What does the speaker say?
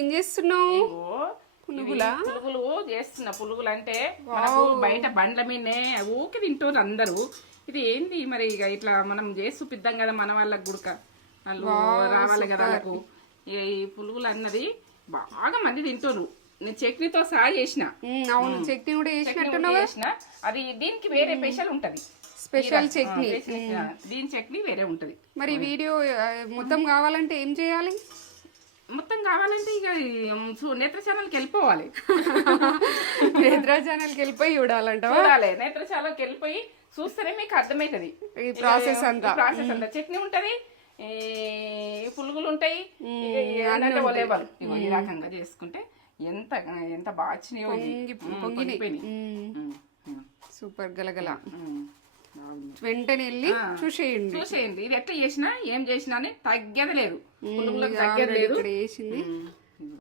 ఏం చేస్తున్నావు? పులుగులు చేస్తున్నా. పులుగులు అంటే మనకు బయట బండ్ల మీదనే ఊకి తింటున్నారు అందరూ. ఇది ఏంది మరి ఇక ఇట్లా మనం చేసి చూపిద్దాం కదా మన వాళ్ళకి గుడక, వాళ్ళు రావాలి కదా వాళ్ళకు. ఈ పులుగులు అన్నది బాగా మంది తింటున్నారు. నేను చట్నీతో సహా చేసిన. అవును, చట్నీ కూడా చేసిన. అది దీనికి వేరే స్పెషల్ ఉంటది, స్పెషల్ చట్నీ. దీని చట్నీ వేరే ఉంటది. మరి వీడియో మొత్తం కావాలంటే ఏం చేయాలి? మొత్తం కావాలంటే ఇక నేత్ర ఛానల్కి వెళ్ళిపోవాలి. నేత్ర ఛానల్కి వెళ్ళిపోయి చూడాలంట. నేత్ర ఛానల్కి వెళ్ళిపోయి చూస్తేనే మీకు అర్థమవుతుంది ఈ ప్రాసెస్ అంతా. చట్నీ ఉంటది, పులుగులు ఉంటాయి, ఈ రకంగా చేసుకుంటే ఎంత ఎంత బాగా వచ్చినాయి. సూపర్ గలగల. వెంటనే వెళ్ళి చూసేయండి. ఇది ఎట్లా చేసినా ఏం చేసినా తగ్గేది లేదు, పులుగులకు తగ్గేది లేదు. వేసింది